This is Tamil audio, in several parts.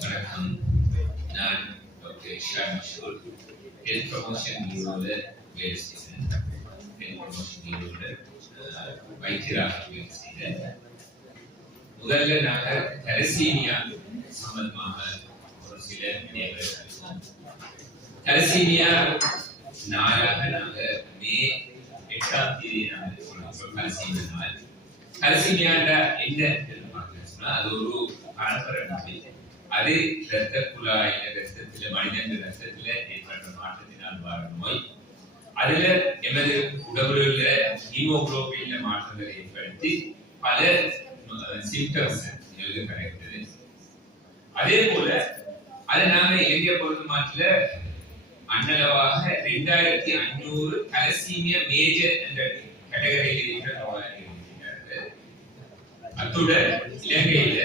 வணக்கம். நான் doctor Ishan Mashoor. Health promotion பியூரோல வேலை செய்கிறேன். ஹெல்த் ப்ரமோஷன் பியூரோல வைத்தியராக வேலை செய்கிறேன். முதல்ல நாங்கள் தலசீமியா சம்பந்தமாக ஒரு சில விடயங்களை அறிவோம். தலசீமியா நாளாக நாங்கள் மே 8ஆம் தேதி நாங்கள் சொல்றோம் தலசீமியா நாள். தலசீமியாண்ட என்ன சொன்னா அது ஒரு பரம்பரை நோய். அது இரத்த குழாயில ரத்தத்துல மனிதன் ரத்தத்துல ஏற்பட்ட மாற்றத்தினால் வரும் நோய். அதுல எமது உடம்புல ஹீமோகுளோபின்ல மாற்றங்களை ஏற்படுத்தி பல சிம்டம்ஸ் கிடைக்கிறது. அதே போல அதை நாங்க இந்திய பொறுத்த மாட்டில அன்னளவாக 2500 தலசீமியா மேஜர் என்ற கேட்டகரியில் இருக்கிற நோயாளிகள் இருக்கிறார்கள். அத்துடன் இலங்கையில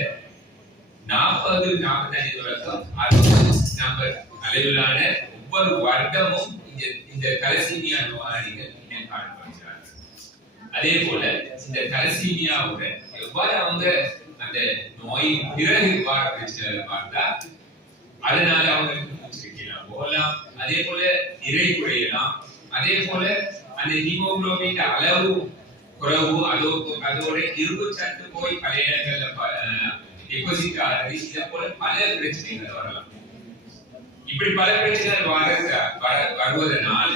40-45 தொடக்கம் 60 நம்பர் அளவிலான ஒவ்வொரு வருடமும் இந்த தலசீமியா நோயாளிகள் இனம் காணப்படுகிறார்கள். அதே போல இந்த தலசீமியாவுடன் எவ்வாறு அவங்க அந்த நோய் பிறகு பார்த்தா அதனால அவங்களுக்கு மூச்சிருக்கலாம் போகலாம். அதே போல நிறை குறையலாம். அதே போல அந்த ஹீமோகுளோபின் அளவு குறைவு அதோட இரும்பு சத்து போய் பல இடங்கள்ல டெபாசிட் ஆகுது. இதை போல பல பிரச்சனைகள் வரலாம். இப்படி பல பிரச்சனைகள் வருவதனால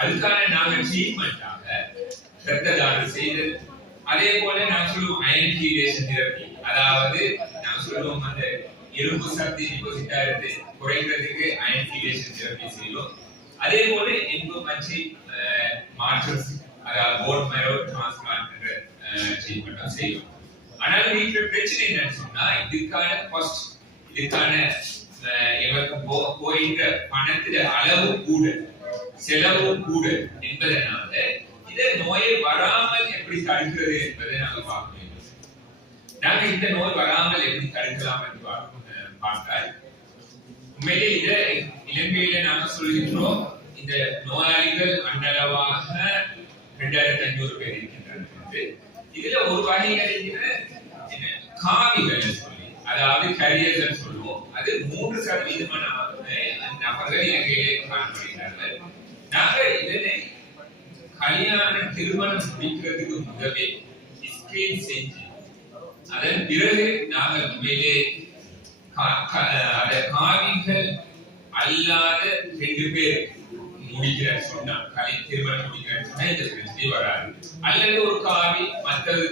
அதுக்கான நாங்க ட்ரீட்மெண்டாக இரத்த தானம் செய்தல். அதே போல நாங்க சொல்லுவோம் அயன் கீலேஷன் தெரப்பி. அதாவது நாங்க சொல்லுவோம் அந்த இரும்பு சக்தி டெபாசிட் ஆகுது குறைக்கிறதுக்கு அயன் கீலேஷன் தெரப்பி செய்வோம். அதே போல எண்பு மச்சி மாற்றம் அதாவது போன் மேரோ டிரான்ஸ்பிளான்ட் என்ற ட்ரீட்மெண்ட்டும் செய்வோம். ஆனால் வீட்டுல பிரச்சனை என்னன்னு சொன்னா இதுக்கான காஸ்ட், இதுக்கான எவருக்கு போயின்ற பணத்தில அளவு கூட செலவு கூட என்பதனால இந்த நோயை வராமல் எப்படி தடுக்கிறது என்பதை நாங்க பார்க்க வேண்டும். நாங்க இந்த நோய் வராமல் எப்படி தடுக்கலாம் என்று பார்த்தால் உண்மையிலே இத இலங்கையில நாங்க சொல்கின்றோம் இந்த நோயாளிகள் அன்னளவாக 2500 பேர் இருக்கின்றனர். இதுல ஒரு வகைகள் இருக்கிற காவிகள் சொல்லி அதாவது கரியர்கள் சொல்லுவோம். அது 3% நபர்கள் இலங்கையிலே காணப்படுகிறார்கள். நாங்க இதனை கல்யாண திருமணம் முடிக்கிறதுக்கு முதலே ஸ்கிரீன் செஞ்சு அதன் பிறகு நாங்கள் உண்மையிலே காவிகள் அல்லாத 2 பேர் முடிக்கிற சொன்னா திருமணம் முடிக்கிற சொன்னா இந்த பிரச்சனை வராது. அல்லது ஒரு காவி மற்றவர்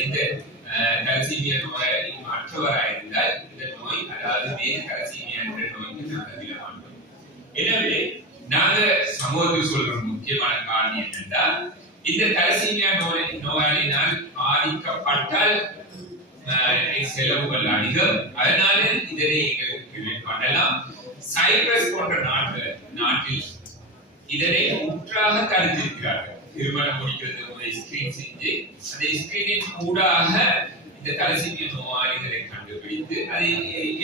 எந்த தலசீமியா நோயாளி மற்றவராயிருந்தால் இந்த நோய் அதாவது மேல் தலசீமியா என்ற நோய்க்கு நாங்கள் விலமாட்டோம். எனவே நாங்க சமூகத்தில் சொல்ற முக்கியமான காரணம் என்னென்றா இந்த தலசீமியா நோயாளினால் பாதிக்கப்பட்டால் செலவுகள் அதிகம். அதனால இதனை எங்களுக்கு பண்ணலாம். சைப்ரஸ் போன்ற நாட்டில் இதனை முற்றாக தடுத்திருக்கிறார்கள். திருமணம் முடிக்கிறது ஒரு ஸ்கிரீன் செஞ்சு அந்த ஸ்கிரீனின் கூடாக இந்த தலசீமியா நோயாளிகளை கண்டுபிடித்து அதை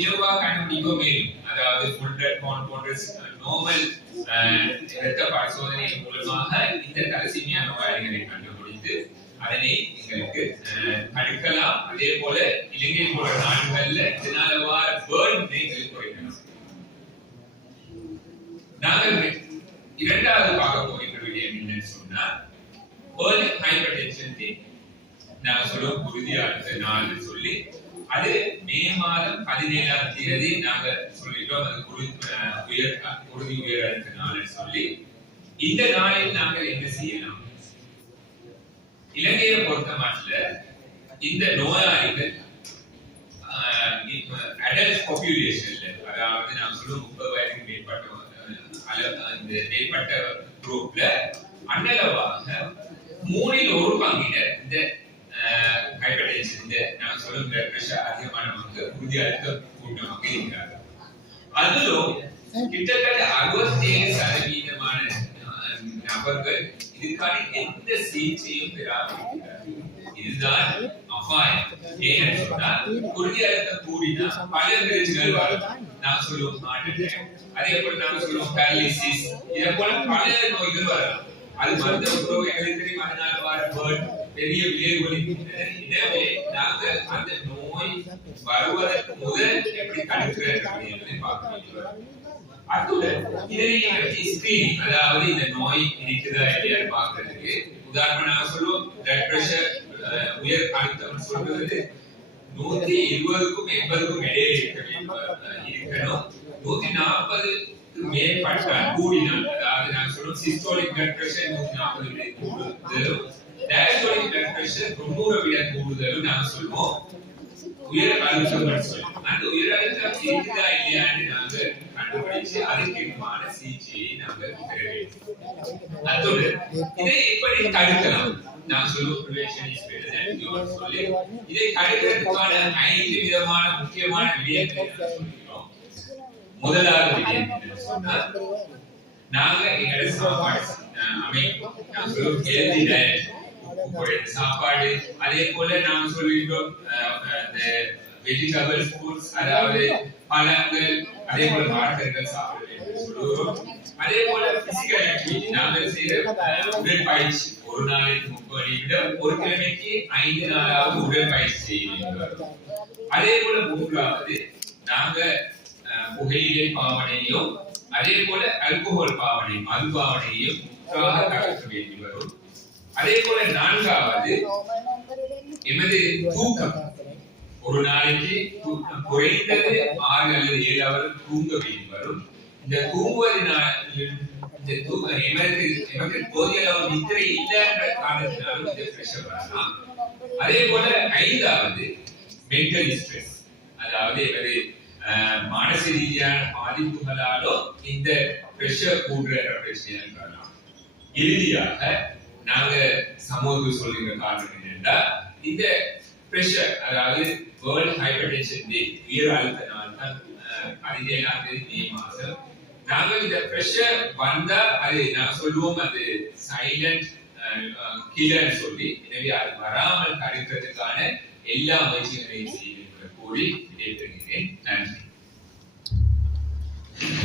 இலவாக கண்டுபிடிக்க மேலும் அதாவது ஃபுல் பிளட் கவுண்ட் போன்ற நார்மல் இரத்த பரிசோதனை மூலமாக இந்த தலசீமியா நோயாளிகளை கண்டுபிடித்து அதனை எங்களுக்கு தடுக்கலாம். அதே போல இலங்கை போன்ற நாடுகள்ல இதனால வர பேர்ன் எங்களுக்கு குறைக்கலாம். நாங்கள் இரண்டாவது பார்க்க போகின்ற விடயம் என்னன்னு சொன்னா வேர்ல்ட் ஹைப்பர்டென்ஷன் டே. நான் சொல்லுவோம் உறுதியா அடுத்த நாள் சொல்லி அது மே மாதம் 17ஆம் தேதி நாங்க சொல்லிட்டோம். அது உறுதி உயர் அடுத்த நாள் சொல்லி இந்த நாளில் நாங்கள் என்ன செய்யலாம்? இலங்கையை பொறுத்த மாட்டில் இந்த நோயாளிகள் அடல்ட் பாப்புலேஷன்ல அதாவது நான் சொல்லுவோம் 30 வயதுக்கு மேற்பட்ட குரூப்ல அன்னளவாக 1/3 பங்கினர் இந்த ஹைப்பர்டென்ஷன் இந்த நான் சொல்லும் பிளட் பிரஷர் அதிகமானவங்க உறுதி அழுத்தம் கூட்டமாக இருக்கிறார்கள். அதிலும் கிட்டத்தட்ட 67% நபர்கள் இதுக்கான எந்த சிகிச்சையும் பெறாமல் இதுதான் அபாயம். ஏன்னு சொன்னா உறுதி அழுத்தம் கூடினா பல பிரச்சனைகள் வரும். நான் சொல்லுவோம் ஹார்ட் அட்டாக், அதே போல நாங்க சொல்லுவோம் பாராலிசிஸ், இதே போல பல நோய்கள் வரலாம். அது மருத்துவ எங்களுக்கு தெரியும். அதனால வர பேர்ன் பெரிய விளைவுகள் இருக்கின்றன. எனவே நாங்கள் அந்த நோய் வருவதற்கு முதல் எப்படி தடுக்கிறது என்பதை பார்க்க வேண்டும். அத்துடன் இதனை ஸ்கிரீனிங், அதாவது இந்த நோய் இருக்குதா இல்லையா பார்க்கறதுக்கு உதாரணமாக சொல்லுவோம். பிளட் பிரஷர், உயர் அழுத்தம் சொல்றது 120க்கும் 80க்கும் இடையே இருக்கணும். 140 மேற்பட்டால் கூடினால், அதாவது நான் சொல்லுவோம் சிஸ்டோலிக் பிளட் பிரஷர் 140 விட கூடுதலும், டயஸ்டோலிக் பிளட் பிரஷர் 90 விட கூடுதலும் நாங்க சொல்லுவோம் உயர் அழுத்தம் சொல்லுவோம். அந்த உயர் அழுத்தம் இருக்குதா இல்லையான்னு நாங்க கண்டுபிடிச்சு அதுக்குமான சிகிச்சையை நாங்க பெற வேண்டும். அதோடு இதை எப்படி தடுக்கலாம்? நான் சொல்லுவோம் prevention is better then cure சொல்லி இதை தடுக்கிறதுக்கான 5 விதமான முக்கியமான விடயங்களை சொல்கிறோம். முதலாவது விடயம் என்ன சொன்னா, நாங்க எங்களோட சாப்பாடு அமைப்போம். நான் சொல்லுவோம் ஹெல்தி டயட், சாப்பாடு. அதே போல நாம் சொல்லிட்டோம் வெஜிடபிள் ஃப்ரூட்ஸ், அதாவது பழங்கள், அதே போல மார்க்கர்கள் சாப்பிட வேண்டும் சொல்லுவோம். அதே போல பிசிக்கல் ஆக்டிவிட்டி, நாங்கள் செய்யற உடற்பயிற்சி ஒரு நாளைக்கு 30 நிமிடம், ஒரு கிழமைக்கு 5 நாளாவது உடற்பயிற்சி செய்ய வேண்டும். அதே போல மூன்றாவது நாங்க புகையிலை பாவனையும் அதே போல அல்கோஹால் பாவனை, மது பாவனையும் முற்றாக தடுக்க வேண்டி வரும். அதே போல நான்காவது எமது தூக்கம். ஒரு நாளைக்கு குறைந்தது 6 அல்லது 7 அவர் தூங்க வேண்டி வரும். இந்த தூங்குவதனால் இந்த தூக்கம் எமக்கு போதிய அளவு நித்திரை இல்லைன்ற காரணத்தினாலும் இந்த பிரஷர் வரலாம். அதே போல ஐந்தாவது மென்டல் ஸ்ட்ரெஸ், அதாவது எமது மானச ரீதியான பாதிப்புகளாலும் இந்த பிரஷர் கூடுற பிரச்சனை வரலாம். இறுதியாக நாங்க சமூக சொல்கிற காரணம் என்னென்றா, இந்த பிரஷர், அதாவது வேர்ல்ட் ஹைப்பர்டென்ஷன் டே, உயர் அழுத்த நாள் தான் 17ஆம் தேதி மே மாதம். நாங்க இந்த பிரஷர் வந்தா அது நான் சொல்லுவோம் அது சைலண்ட் கில்லர் சொல்லி, எனவே அது வராமல் தடுக்கிறதுக்கான எல்லா முயற்சிகளையும் செய்து கூறி விடைபெறுகிறேன்.